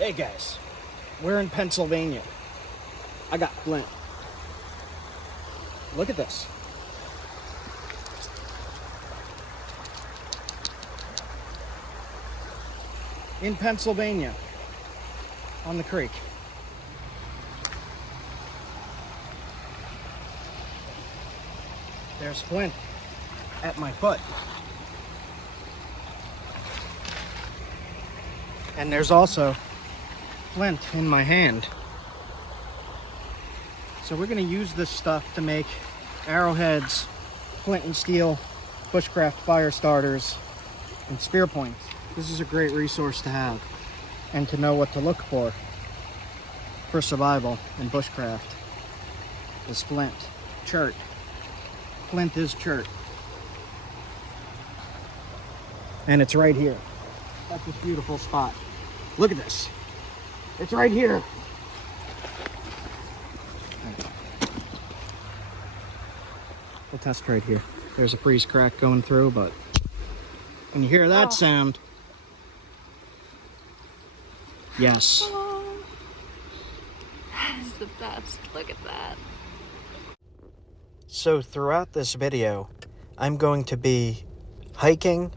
Hey guys, we're in Pennsylvania. I got flint. Look at this. In Pennsylvania, on the creek. There's flint at my foot. And there's also flint in my hand. So we're gonna use this stuff to make arrowheads, flint and steel, bushcraft fire starters, and spearpoints. This is a great resource to have and to know what to look for survival in bushcraft. Is flint, chert. Flint is chert. And it's right here. That's this beautiful spot. Look at this. It's right here. We'll test right here. There's a freeze crack going through, but when you hear that sound, yes. Oh, that is the best. Look at that. So throughout this video, I'm going to be hiking,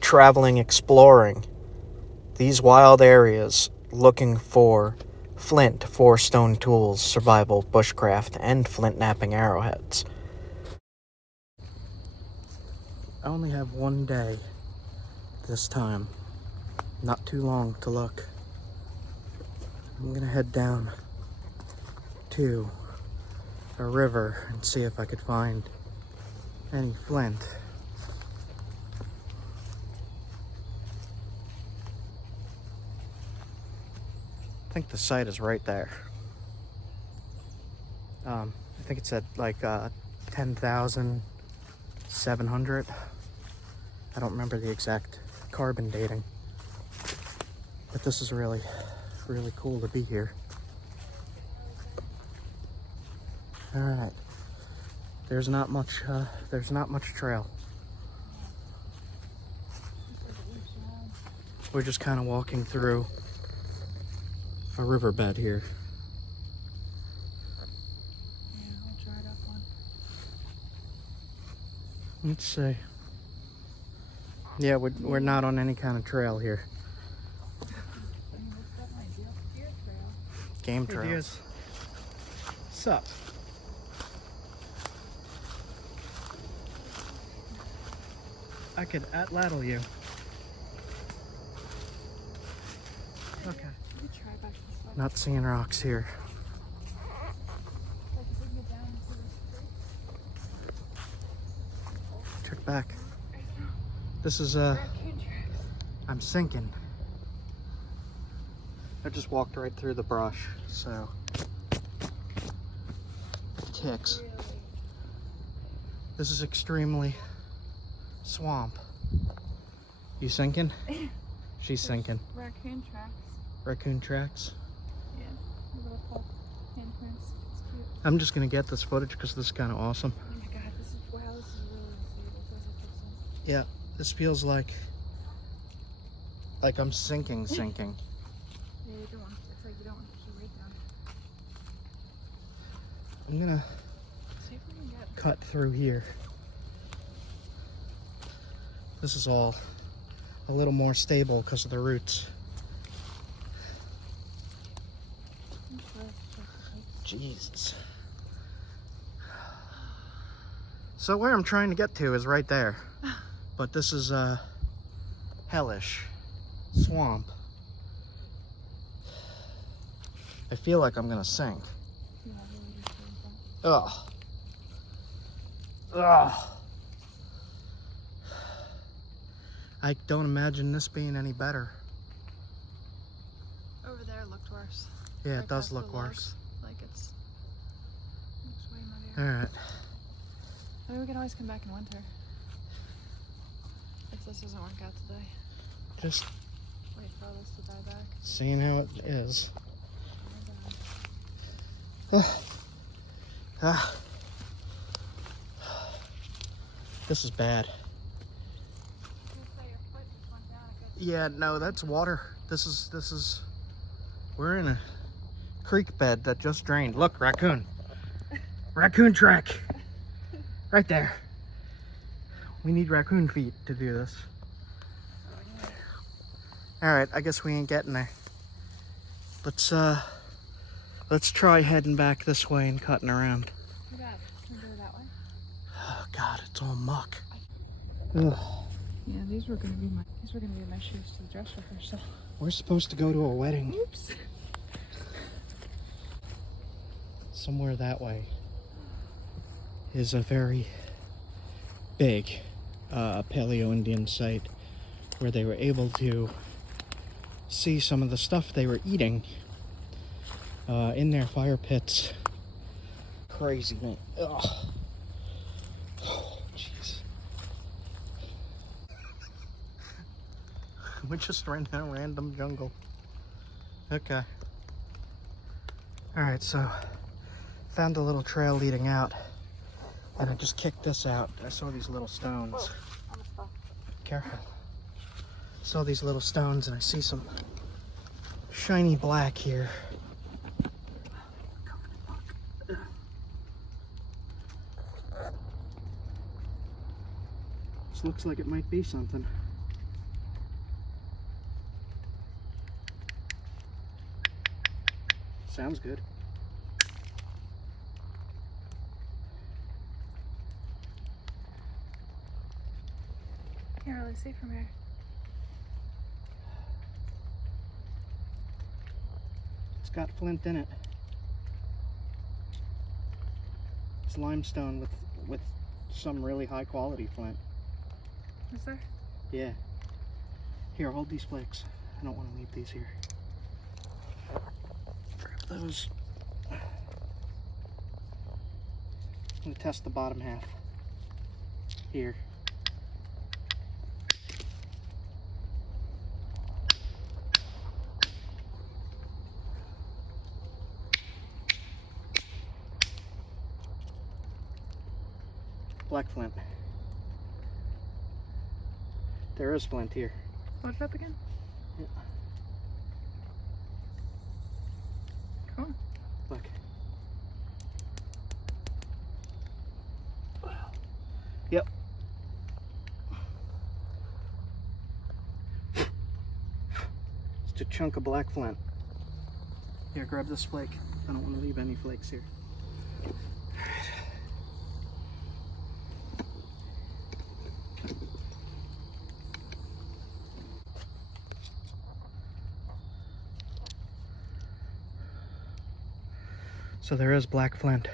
traveling, exploring these wild areas, looking for flint, 4 stone tools, survival, bushcraft, and flint knapping arrowheads. I only have one day this time, not too long to look. I'm gonna head down to a river and see if I could find any flint. I think the site is right there. I think it said like 10,700. I don't remember the exact carbon dating, but this is really cool to be here. All right, there's not much trail. We're just kind of walking through a riverbed here. Let's see. Yeah, we're not on any kind of trail here. Game trail. Sup? I could at-ladle you. Okay. Not seeing rocks here. Check back. This is I'm sinking. I just walked right through the brush, so ticks. This is extremely swamp. You sinking? She's sinking. Raccoon tracks. Raccoon tracks? Yeah. Little pulp handprints. It's cute. I'm just gonna get this footage because this is kind of awesome. Oh my god, this is wow, this is really cute. Yeah, this feels like I'm sinking. Yeah, you don't want to, it's like you don't want to keep right down. I'm gonna See if we can get cut through here. This is all a little more stable because of the roots. Jesus. So where I'm trying to get to is right there. But this is hellish swamp. I feel like I'm gonna sink. Ugh. Ugh. I don't imagine this being any better. over there it looked worse. Yeah, Right it does past look the worse. logs. Like it's way muddier. Alright. Maybe we can always come back in winter. If this doesn't work out today. Just Wait for all this to die back. seeing how it is. This is bad. Yeah, no, that's water. This is We're in a creek bed that just drained. Look, raccoon. Raccoon track. Right there. We need raccoon feet to do this. Alright, I guess we ain't getting there. Let's try heading back this way and cutting around. Oh God, can we go that way? Oh God, it's all muck. Ugh. Yeah, these were gonna be my shoes to the dress rehearsal. We're supposed to go to a wedding. Oops. Somewhere that way is a very big paleoindian site where they were able to see some of the stuff they were eating in their fire pits. Crazy, man. Ugh. Oh, jeez. We just ran in a random jungle. Okay. Alright, so found a little trail leading out, and I just kicked this out. I saw these little stones. Oh, Careful. Saw these little stones, and I see some shiny black here. This looks like it might be something. Sounds good. Can't really see from here. It's got flint in it. It's limestone with some really high quality flint. Is there? Yeah. Here, hold these flakes. I don't want to leave these here. Grab those. I'm gonna test the bottom half. Here. Black flint. There is flint here. What's up again? Yeah. Cool. Look. Yep. Just a chunk of black flint. Here, grab this flake. I don't want to leave any flakes here. So there is black flint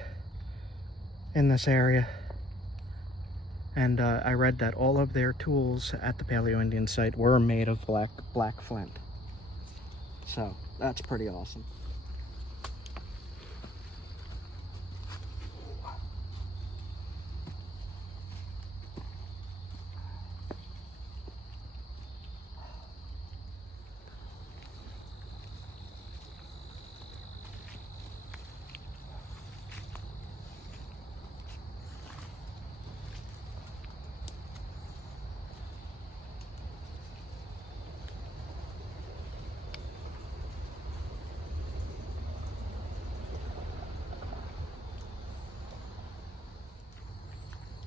in this area, and I read that all of their tools at the Paleo-Indian site were made of black flint. So that's pretty awesome.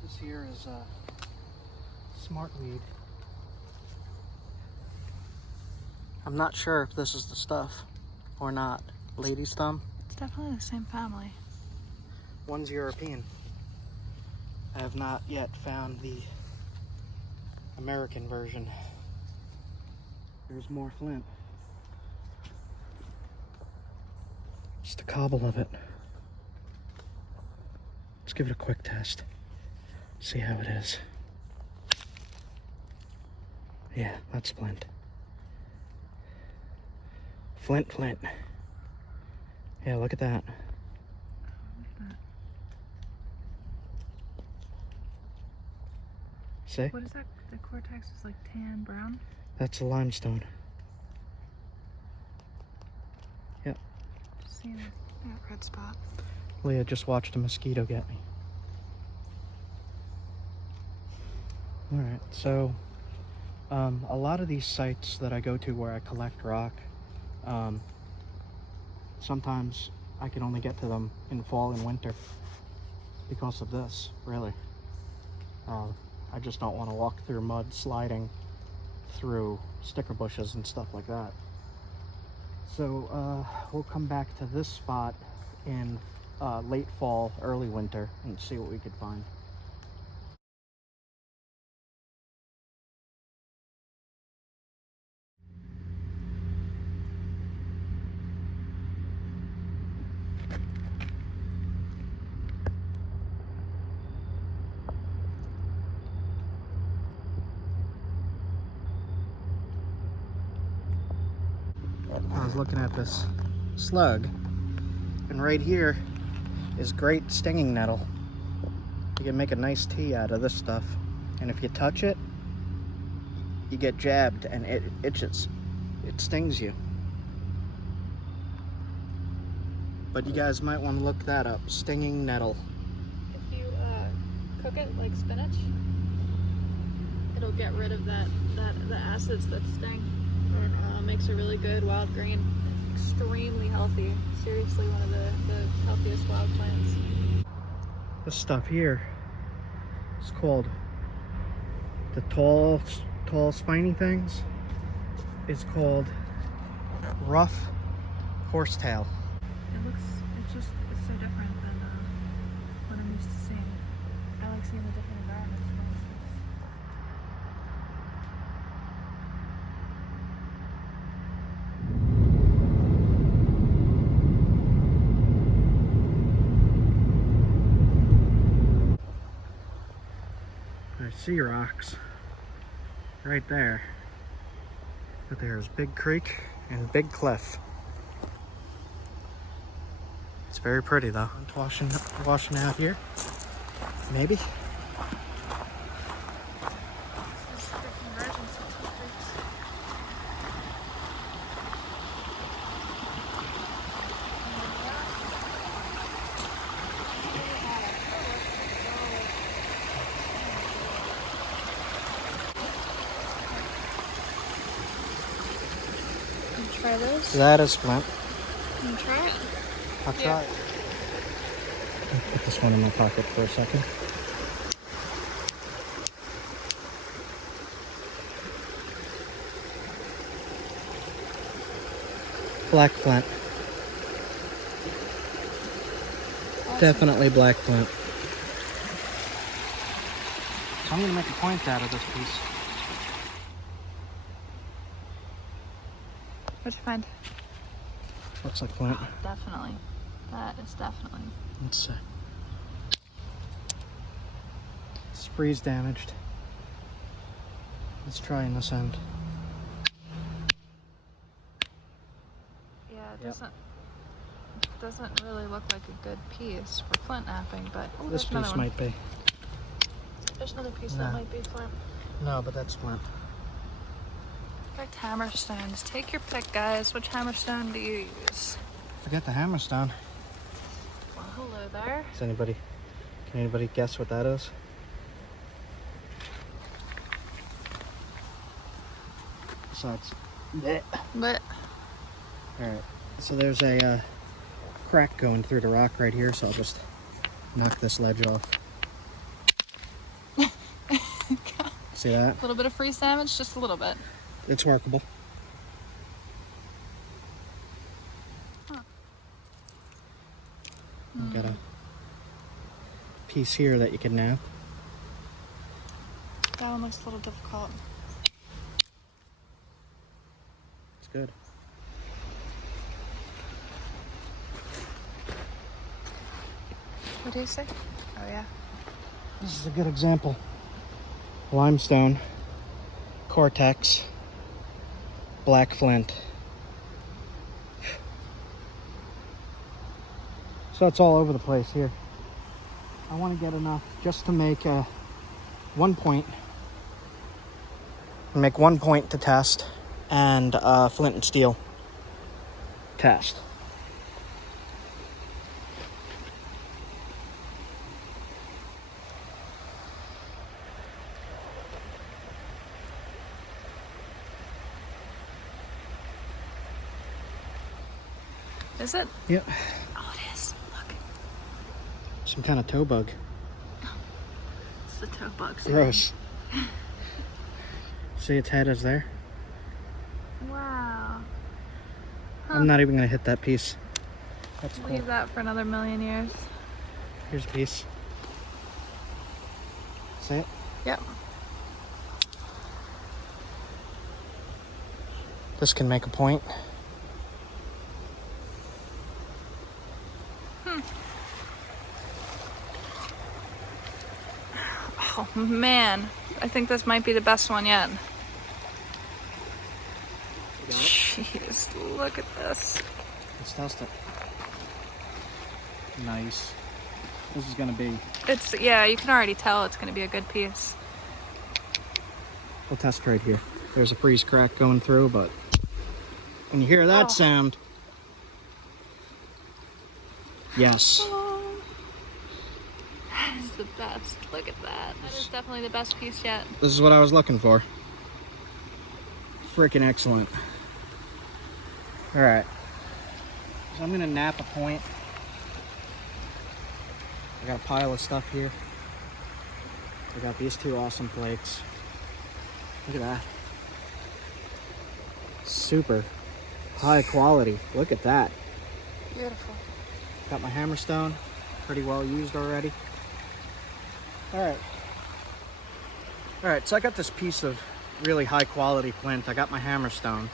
This here is smartweed. I'm not sure if this is the stuff or not. Lady's thumb. It's definitely the same family. One's European. I have not yet found the American version. There's more flint. Just a cobble of it. Let's give it a quick test. See how it is. Yeah, that's flint. Flint. Yeah, look at that. See? What is that? The cortex is like tan brown? That's a limestone. Yep. Just seeing that red spot. Leah just watched a mosquito get me. Alright, so a lot of these sites that I go to where I collect rock, sometimes I can only get to them in fall and winter because of this, really. I just don't want to walk through mud sliding through sticker bushes and stuff like that. So we'll come back to this spot in late fall, early winter, and see what we could find. I was looking at this slug, and right here is great stinging nettle. You can make a nice tea out of this stuff, and if you touch it, you get jabbed and it itches. It stings you. But you guys might want to look that up, stinging nettle. If you cook it like spinach, it'll get rid of the acids that sting. It makes a really good wild green. Extremely healthy. Seriously, one of the healthiest wild plants. This stuff here is called the tall spiny things. It's called rough horsetail. It's so different than what I'm used to seeing. I like seeing the different environments. I see rocks right there. But there's Big Creek and Big Cliff. It's very pretty though. Washing out here. Maybe. Try this. That is flint. Can you try it? I'll try it. I'll put this one in my pocket for a second. Black flint. Awesome. Definitely black flint. So I'm going to make a point out of this piece. What'd you find? Looks like flint. Definitely. That is definitely. Let's see. It's freeze damaged. Let's try in this end. Yeah, it doesn't really look like a good piece for flint napping, but This piece might be. There's another piece No. that might be flint. No, but that's flint. Perfect hammerstones. Take your pick, guys. Which hammerstone do you use? Forget the hammerstone. Well, hello there. Can anybody guess what that is? So it's. But Alright, so there's a crack going through the rock right here, so I'll just knock this ledge off. See that? a little bit of freeze damage, just a little bit. It's workable. Huh. Got a piece here that you can nap. That one looks a little difficult. It's good. What do you say? Oh yeah. This is a good example. Limestone, cortex, black flint. So it's all over the place here. I want to get enough just to make one point. Make 1 point to test and flint and steel test. Is it? Yep. Oh, it is. Look. Some kind of toe bug. It's the toe bug. Gross. See, its head is there. Wow. Huh. I'm not even gonna hit that piece. That's cool. Leave that for another million years. Here's a piece. See it? Yep. This can make a point. Oh man, I think this might be the best one yet. Jeez, look at this. Let's test it. Nice. This is gonna be. It's, yeah, you can already tell it's gonna be a good piece. We'll test right here. There's a freeze crack going through, but when you hear that sound, yes. Oh, that is the best. Look at that. That is definitely the best piece yet. This is what I was looking for. Freaking excellent. All right. So I'm gonna nap a point. I got a pile of stuff here. I got these two awesome flakes. Look at that. Super high quality. Look at that. Beautiful. Got my hammerstone, pretty well used already. All right, so I got this piece of really high quality flint. I got my hammerstone,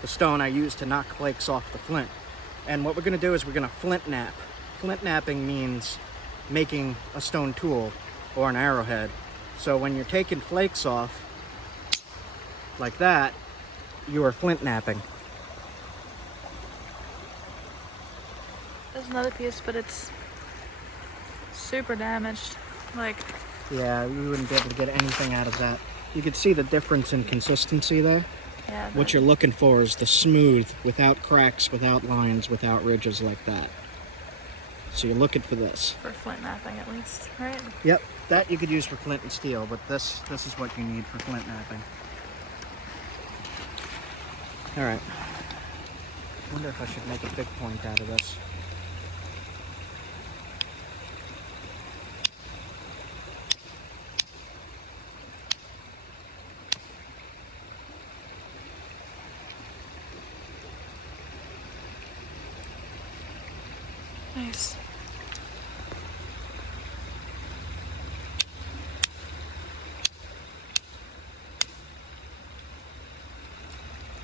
the stone I use to knock flakes off the flint. And what we're gonna do is we're gonna flint knap. Flint knapping means making a stone tool or an arrowhead. So when you're taking flakes off like that, you are flint knapping. There's another piece, but it's super damaged. Like, yeah, we wouldn't be able to get anything out of that. You could see the difference in consistency there. yeah. What you're looking for is the smooth, without cracks, without lines, without ridges like that. So you're looking for this. For flint knapping, at least, right? Yep, that you could use for flint and steel, but this is what you need for flint knapping. All right. I wonder if I should make a big point out of this. Nice.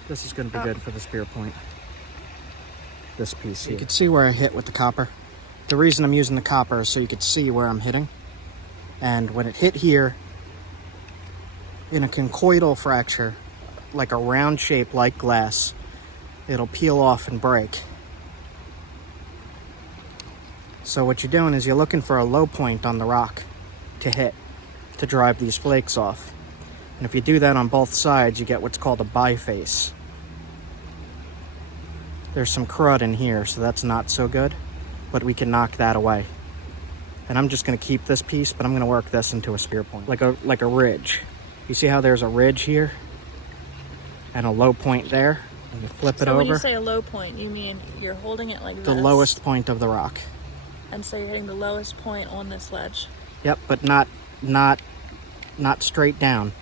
This is going to be good for the spear point. This piece here. You can see where I hit with the copper. The reason I'm using the copper is so you can see where I'm hitting. And when it hit here, in a conchoidal fracture, like a round shape like glass, it'll peel off and break. So what you're doing is you're looking for a low point on the rock to hit, to drive these flakes off. And if you do that on both sides, you get what's called a biface. There's some crud in here, so that's not so good, but we can knock that away. And I'm just gonna keep this piece, but I'm gonna work this into a spear point, like a ridge. You see how there's a ridge here and a low point there? And you flip it over. So when you say a low point, you mean you're holding it like this? The lowest point of the rock. And so you're hitting the lowest point on this ledge. Yep, but not straight down.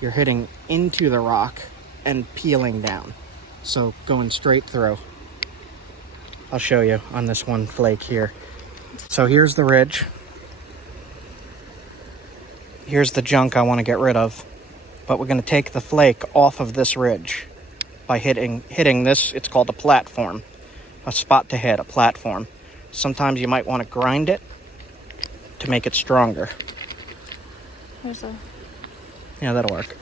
You're hitting into the rock and peeling down. So going straight through. I'll show you on this one flake here. So here's the ridge. Here's the junk I want to get rid of. But we're going to take the flake off of this ridge by hitting this. It's called a platform. A spot to hit, a platform. Sometimes you might want to grind it to make it stronger. Yeah, that'll work.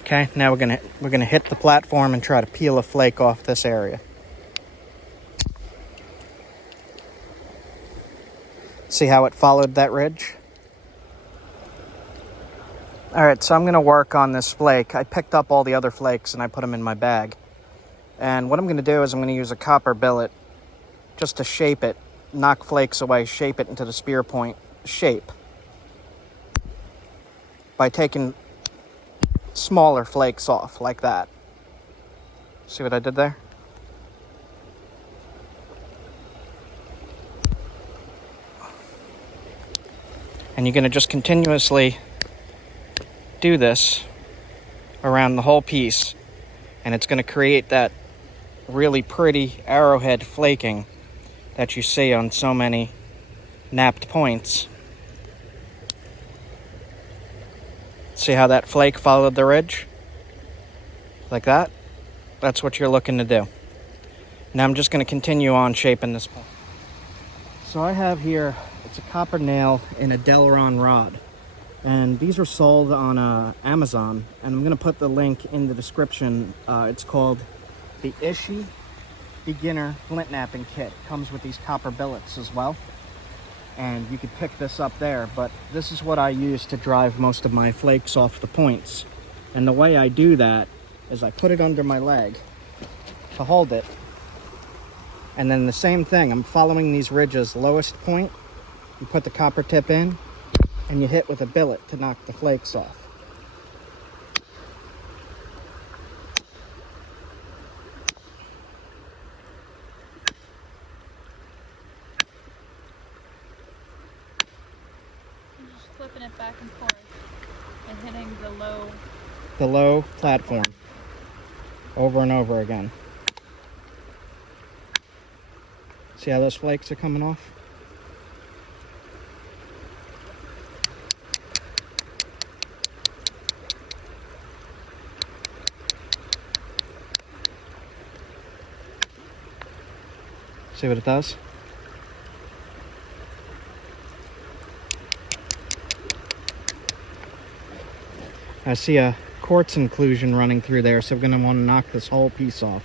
Okay, now we're gonna hit the platform and try to peel a flake off this area. See how it followed that ridge? All right, so I'm gonna work on this flake. I picked up all the other flakes and I put them in my bag. And what I'm gonna do is I'm gonna use a copper billet just to shape it, knock flakes away, shape it into the spear point shape by taking smaller flakes off like that. See what I did there? And you're going to just continuously do this around the whole piece, and it's going to create that really pretty arrowhead flaking that you see on so many napped points. See how that flake followed the ridge? Like that? That's what you're looking to do. Now I'm just going to continue on shaping this point. So I have here, it's a copper nail in a Deleron rod. And these are sold on Amazon. And I'm going to put the link in the description. It's called the Ishi Beginner Flint Knapping Kit. Comes with these copper billets as well. And you could pick this up there. But this is what I use to drive most of my flakes off the points. And the way I do that is I put it under my leg to hold it. And then the same thing, I'm following these ridges, lowest point, you put the copper tip in, and you hit with a billet to knock the flakes off. You're just flipping it back and forth and hitting the low platform over and over again. See how those flakes are coming off? See what it does? I see a quartz inclusion running through there, so we're going to want to knock this whole piece off.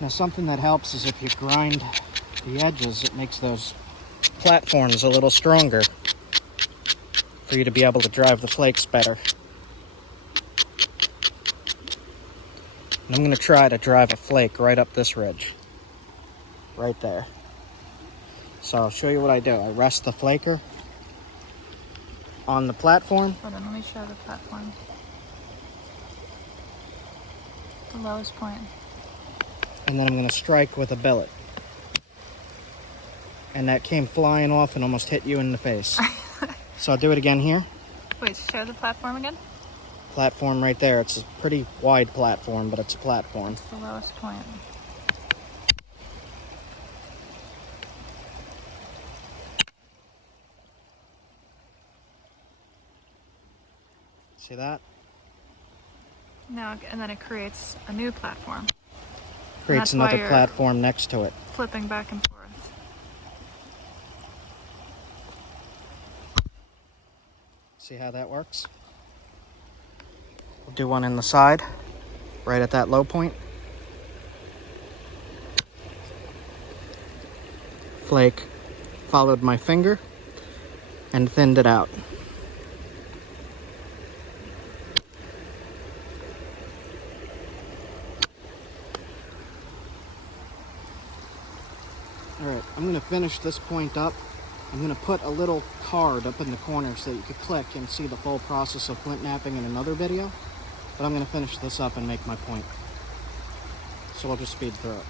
Now something that helps is if you grind the edges, it makes those platforms a little stronger for you to be able to drive the flakes better. And I'm going to try to drive a flake right up this ridge. Right there. So I'll show you what I do. I rest the flaker on the platform. Hold on, let me show the platform. The lowest point. And then I'm going to strike with a billet. And that came flying off and almost hit you in the face. So I'll do it again here. Wait, show the platform again? Platform right there. It's a pretty wide platform, but it's a platform. It's the lowest point. See that? Now, and then it creates a new platform. Creates another platform next to it. Flipping back and forth. See how that works? We'll do one in the side, right at that low point. Flake followed my finger and thinned it out. Alright, I'm going to finish this point up. I'm going to put a little card up in the corner so that you could click and see the full process of flint knapping in another video. But I'm going to finish this up and make my point. So we'll just speed through it.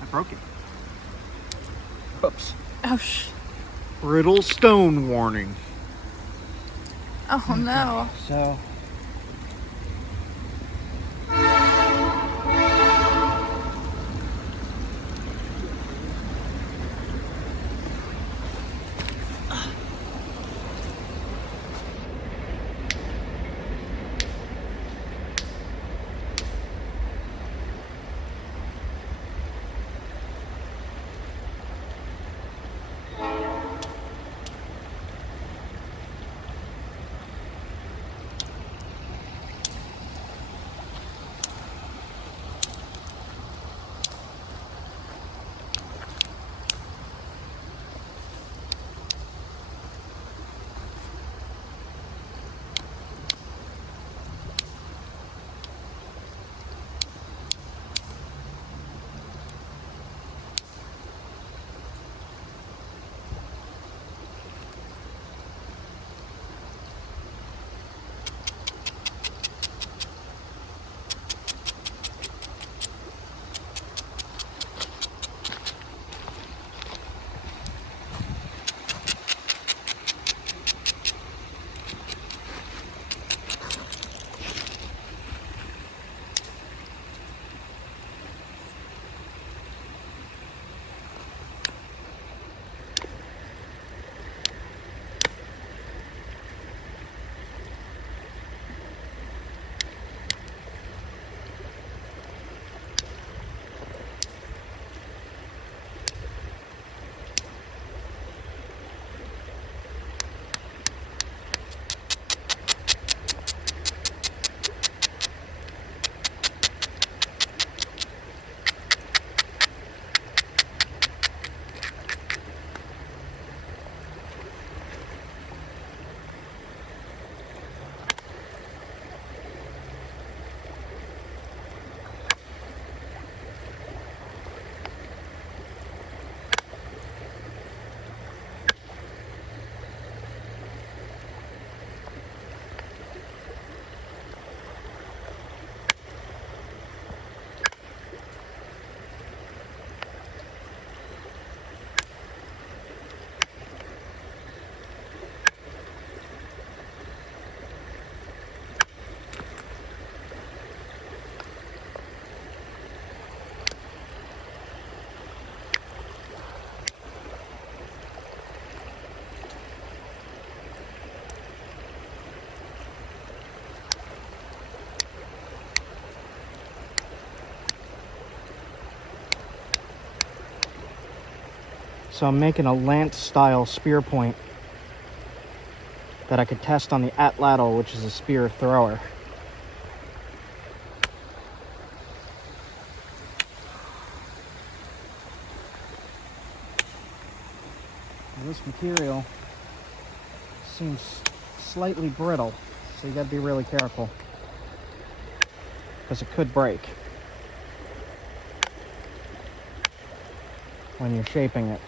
I broke it. Oops. Oh, Brittle stone warning. Oh no. So So I'm making a lance style spear point that I could test on the atlatl, which is a spear thrower. Now this material seems slightly brittle, so you gotta be really careful because it could break when you're shaping it.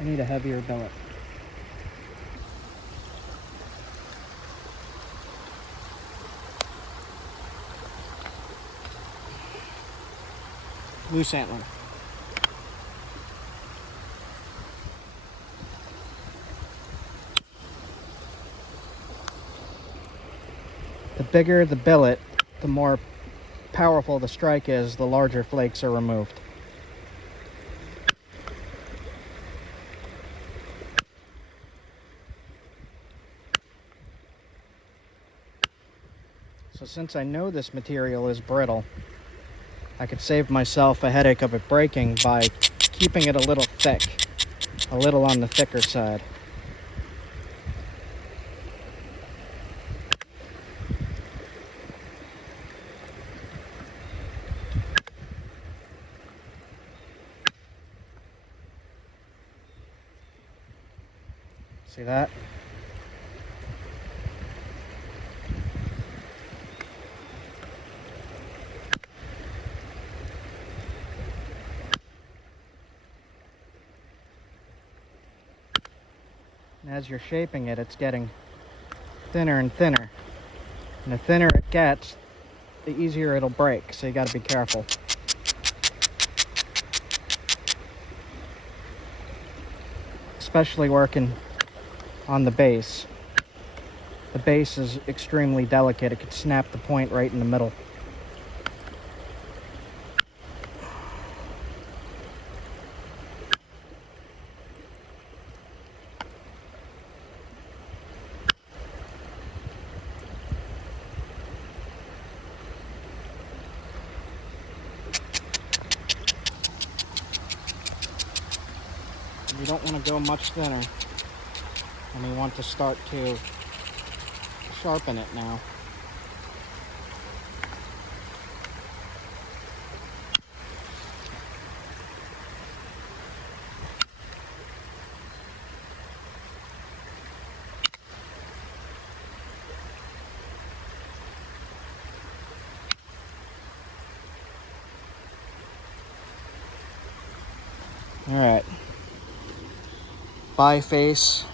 I need a heavier billet. Loose antler. The bigger the billet, the more powerful the strike is, the larger flakes are removed. So since I know this material is brittle, I could save myself a headache of it breaking by keeping it a little thick, a little on the thicker side. See that? And as you're shaping it, it's getting thinner and thinner. And the thinner it gets, the easier it'll break, so you gotta be careful. Especially working on the base. The base is extremely delicate. It could snap the point right in the middle. You don't want to go much thinner, and we want to start to sharpen it now. All right. Biface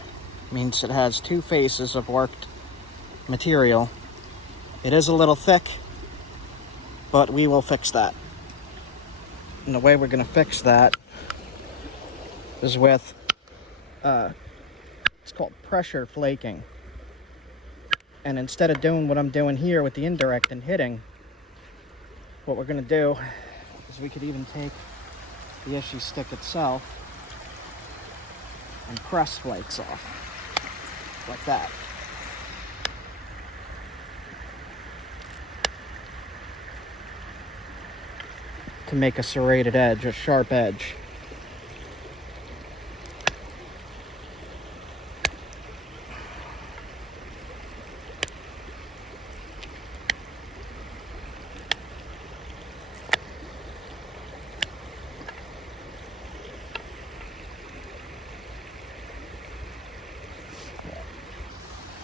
means it has two faces of worked material. It is a little thick, but we will fix that. And the way we're going to fix that is with, it's called pressure flaking. And instead of doing what I'm doing here with the indirect and hitting, what we're going to do is we could even take the issue stick itself and press flakes off, like that. To make a serrated edge, a sharp edge.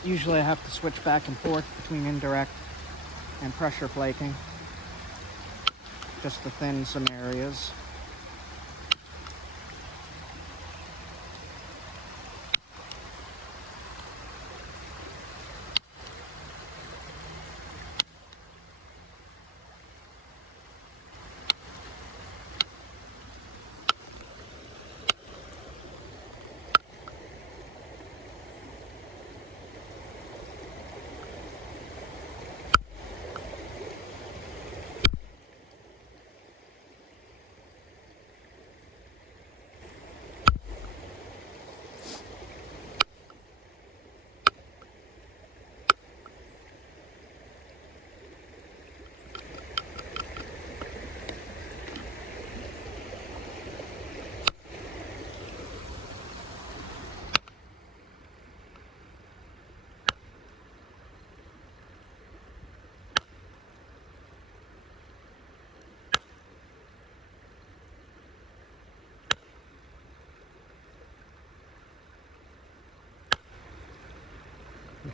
Usually I have to switch back and forth between indirect and pressure flaking, just to thin some areas.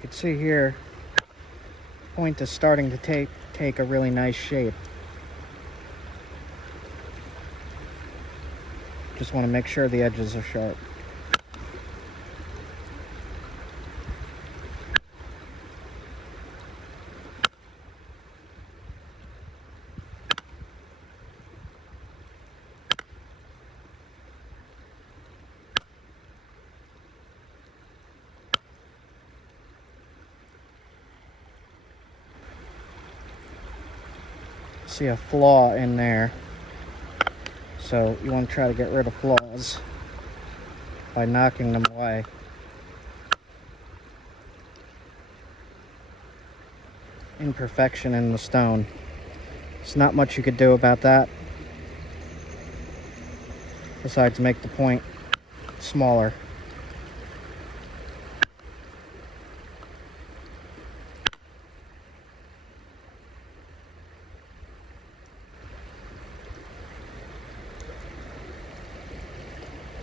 can see here, point is starting to take a really nice shape. Just want to make sure the edges are sharp. See a flaw in there, so you want to try to get rid of flaws by knocking them away. Imperfection in the stone. There's not much you could do about that besides make the point smaller.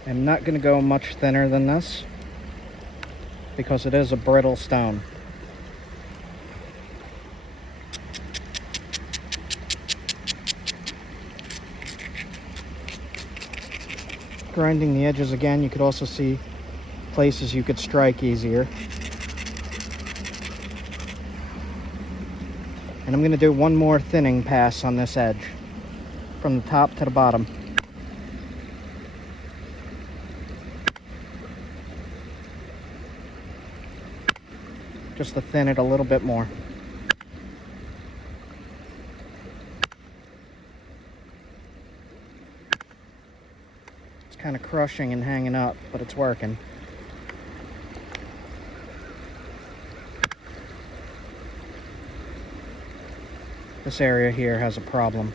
I'm not going to go much thinner than this because it is a brittle stone. Grinding the edges again, you could also see places you could strike easier. And I'm going to do one more thinning pass on this edge from the top to the bottom. Just to thin it a little bit more. It's kind of crushing and hanging up, but it's working. This area here has a problem.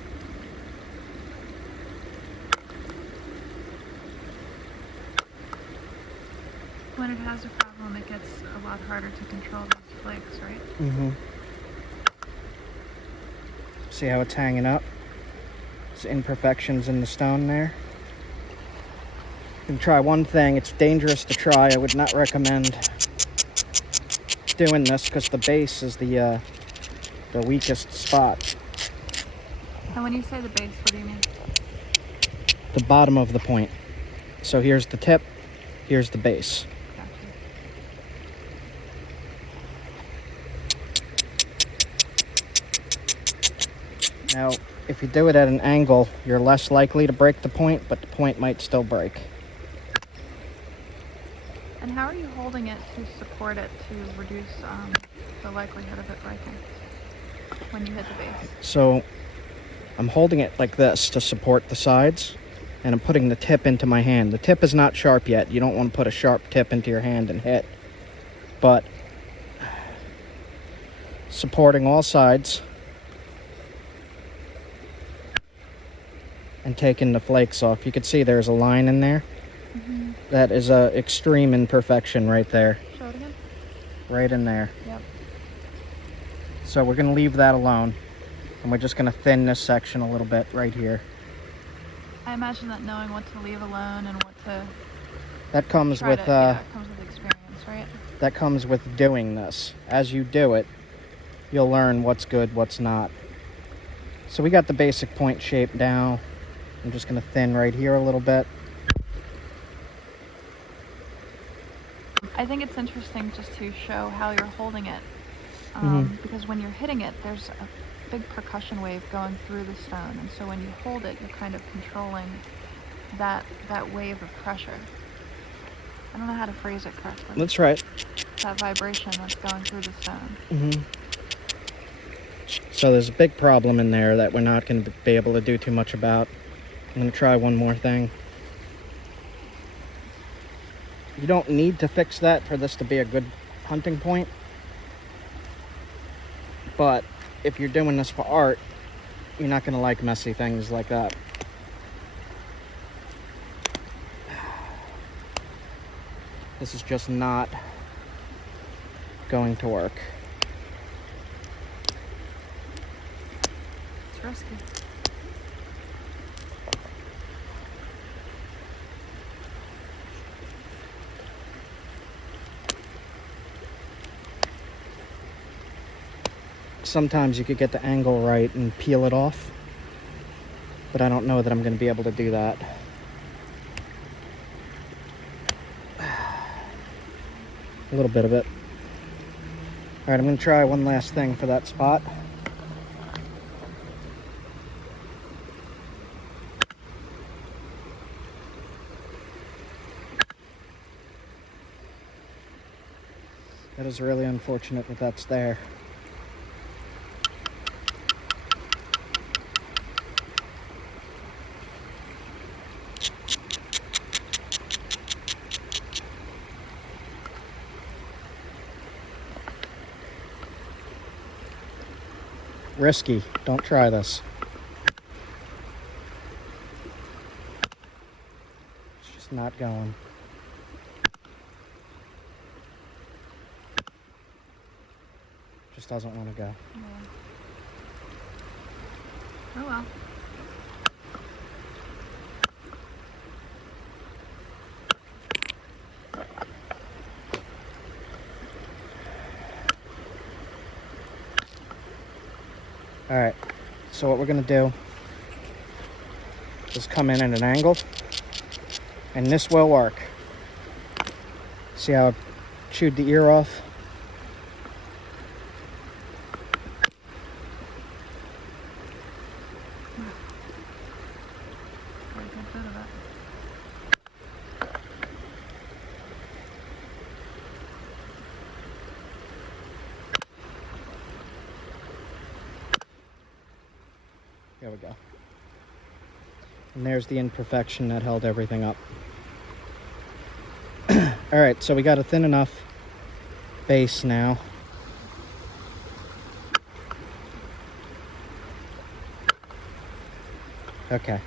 When it has a problem, it gets a lot harder to control those flakes, right? Mm-hmm. See how it's hanging up? There's imperfections in the stone there. You can try one thing. It's dangerous to try. I would not recommend doing this because the base is the weakest spot. And when you say the base, what do you mean? The bottom of the point. So here's the tip, here's the base. Now, if you do it at an angle, you're less likely to break the point, but the point might still break. And how are you holding it to support it to reduce the likelihood of it breaking when you hit the base? So, I'm holding it like this to support the sides, and I'm putting the tip into my hand. The tip is not sharp yet. You don't want to put a sharp tip into your hand and hit. But, supporting all sides, and taking the flakes off. You can see there's a line in there. Mm-hmm. That is a extreme imperfection right there. Show it again. Right in there. Yep. So we're going to leave that alone. And we're just going to thin this section a little bit right here. I imagine that knowing what to leave alone and what to... That comes with... it comes with experience, right? That comes with doing this. As you do it, you'll learn what's good, what's not. So we got the basic point shape down. I'm just going to thin right here a little bit. I think it's interesting just to show how you're holding it. Because when you're hitting it, there's a big percussion wave going through the stone. And so when you hold it, you're kind of controlling that wave of pressure. I don't know how to phrase it correctly. That's right. That vibration that's going through the stone. Mm-hmm. So there's a big problem in there that we're not going to be able to do too much about. I'm going to try one more thing. You don't need to fix that for this to be a good hunting point. But if you're doing this for art, you're not going to like messy things like that. This is just not going to work. It's risky. sometimes you could get the angle right and peel it off, but I don't know that I'm going to be able to do that. A little bit of it. All right, I'm going to try one last thing for that spot. That is really unfortunate that that's there. Risky. Don't try this. It's just not going. Just doesn't want to go. Yeah. Oh well. All right, so what we're gonna do is come in at an angle, and this will work. See how I chewed the ear off? Very good bit of it. There we go. And there's the imperfection that held everything up. All right, so we got a thin enough base now. Okay,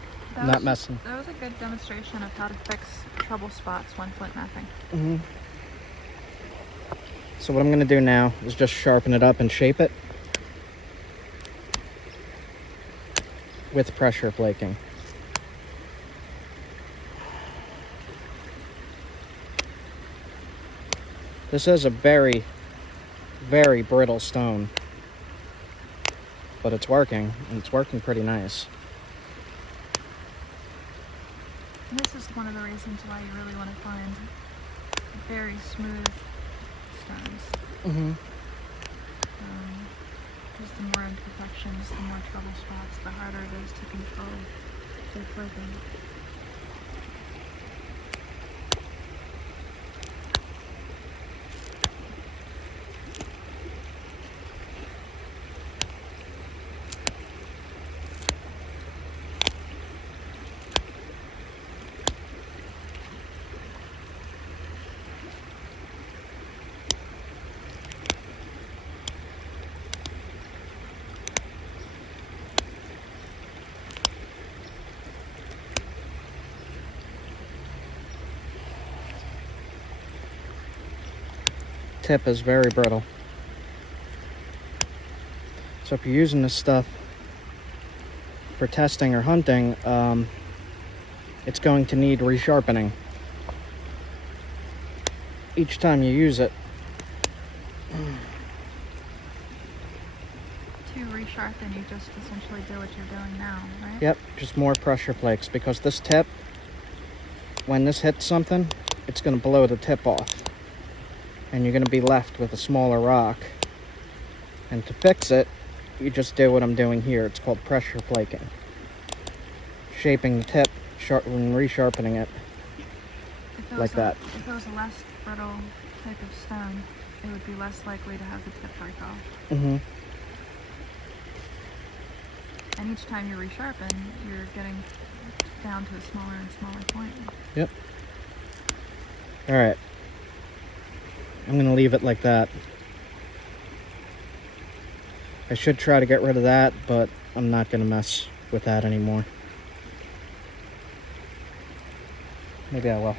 not messing. That was a good demonstration of how to fix trouble spots when flint knapping. Mm-hmm. So what I'm going to do now is just sharpen it up and shape it with pressure flaking. This is a very, very brittle stone, but it's working, and it's working pretty nice. And this is one of the reasons why you really want to find very smooth stones. Mm-hmm. Because the more imperfections, the more trouble spots, the harder it is to control their flaking. Tip is very brittle. So if you're using this stuff for testing or hunting, it's going to need resharpening each time you use it. To resharpen, you just essentially do what you're doing now, right? Yep, just more pressure flakes, because this tip, when this hits something, it's going to blow the tip off. And you're going to be left with a smaller rock. And to fix it, you just do what I'm doing here. It's called pressure flaking. Shaping the tip and resharpening it like that. If it was a less brittle type of stone, it would be less likely to have the tip break off. Mm-hmm. And each time you resharpen, you're getting down to a smaller and smaller point. Yep. All right. I'm going to leave it like that. I should try to get rid of that, but I'm not going to mess with that anymore. Maybe I will.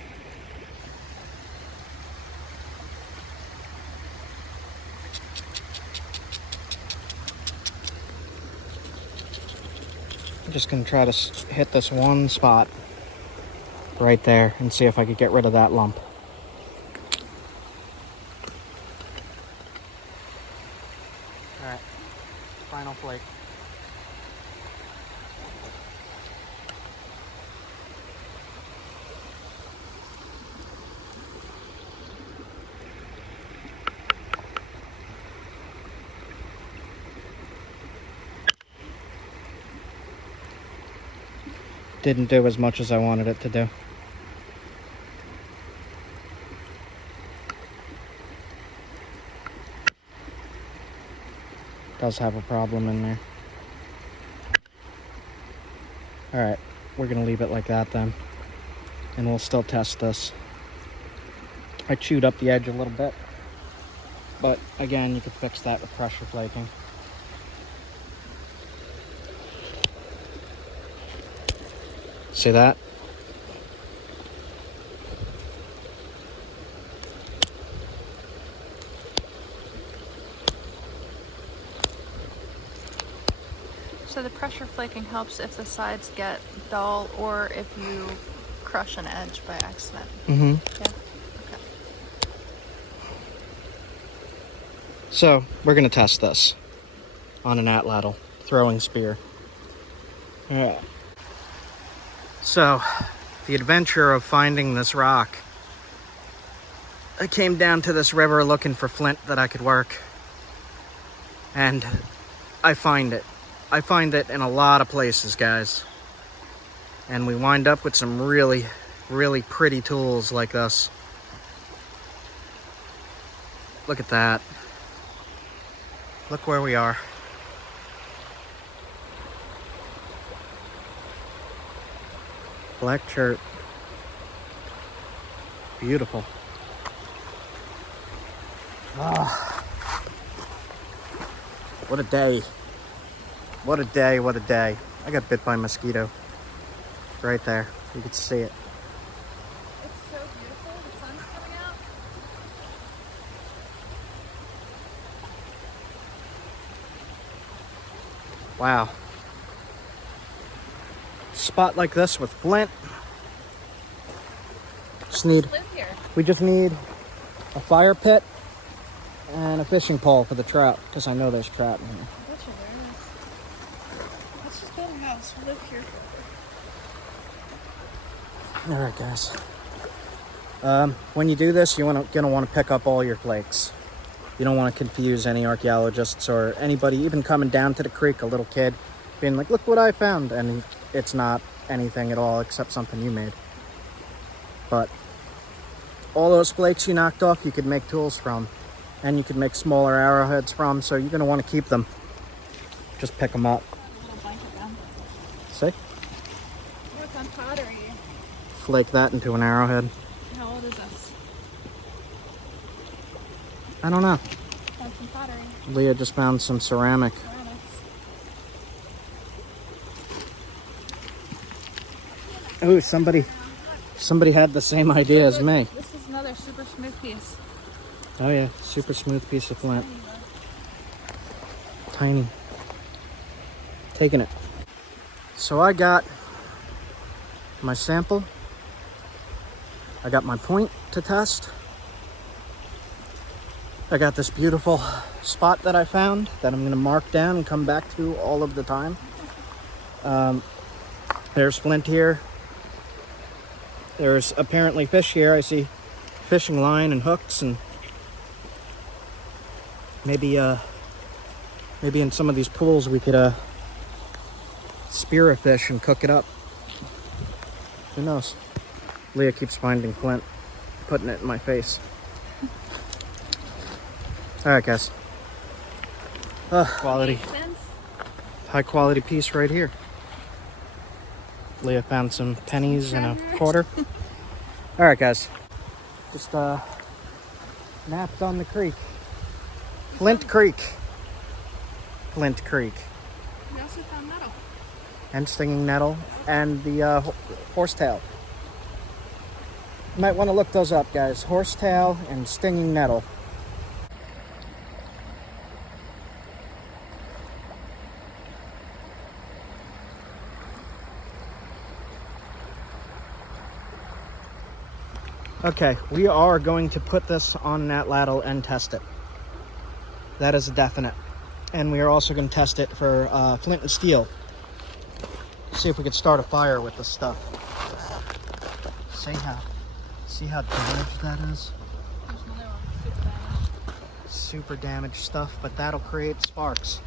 I'm just going to try to hit this one spot right there and see if I could get rid of that lump. didn't do as much as I wanted it to do. Does have a problem in there. Alright, we're gonna leave it like that then. And we'll still test this. I chewed up the edge a little bit. But again, you could fix that with pressure flaking. See that? So the pressure flaking helps if the sides get dull or if you crush an edge by accident. Mm-hmm. Yeah. Okay. So we're gonna test this on an atlatl throwing spear. Yeah. So the adventure of finding this rock. I came down to this river looking for flint that I could work. And I find it. I find it in a lot of places, guys. And we wind up with some really, really pretty tools like this. Look at that. Look where we are. Black chert. Beautiful. Ah. What a day. What a day, what a day. I got bit by a mosquito. Right there. You can see it. It's so beautiful. The sun's coming out. Wow. Spot like this with flint. Live here. We just need a fire pit and a fishing pole for the trout, because I know there's trout in here. I bet you there is. Let's just build a house. We'll live here. All right, guys. When you do this, you're gonna want to pick up all your flakes. You don't want to confuse any archaeologists or anybody, even coming down to the creek, a little kid, being like, look what I found. And it's not anything at all except something you made. But all those flakes you knocked off, you could make tools from. And you could make smaller arrowheads from, so you're going to want to keep them. Just pick them up. See? Look on pottery. Flake that into an arrowhead. How old is this? I don't know. Found some pottery. Leah just found some ceramic. Oh, somebody had the same idea as me. This is another super smooth piece. Oh yeah, super smooth piece of flint. Tiny. Taking it. So I got my sample. I got my point to test. I got this beautiful spot that I found that I'm going to mark down and come back to all of the time. There's flint here. There's apparently fish here. I see fishing line and hooks, and maybe in some of these pools we could spear a fish and cook it up. Who knows? Leah keeps finding flint, putting it in my face. All right, guys. Quality, high quality piece right here. Leah found some pennies and a quarter. All right, guys. Just napped on the creek. Flint Creek. Flint Creek. We also found nettle. And stinging nettle and the horsetail. You might want to look those up, guys. Horsetail and stinging nettle. Okay, we are going to put this on an atlatl and test it. That is a definite. And we are also going to test it for flint and steel. See if we could start a fire with this stuff. See how damaged that is? There's another one. Super damaged. Super damaged stuff, but that'll create sparks.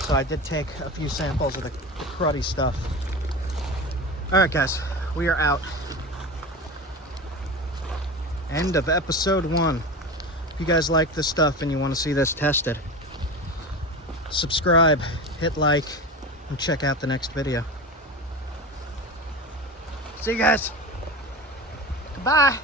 So I did take a few samples of the cruddy stuff. All right, guys, we are out. End of episode 1. If you guys like this stuff and you want to see this tested, subscribe, hit like, and check out the next video. See you guys. Goodbye.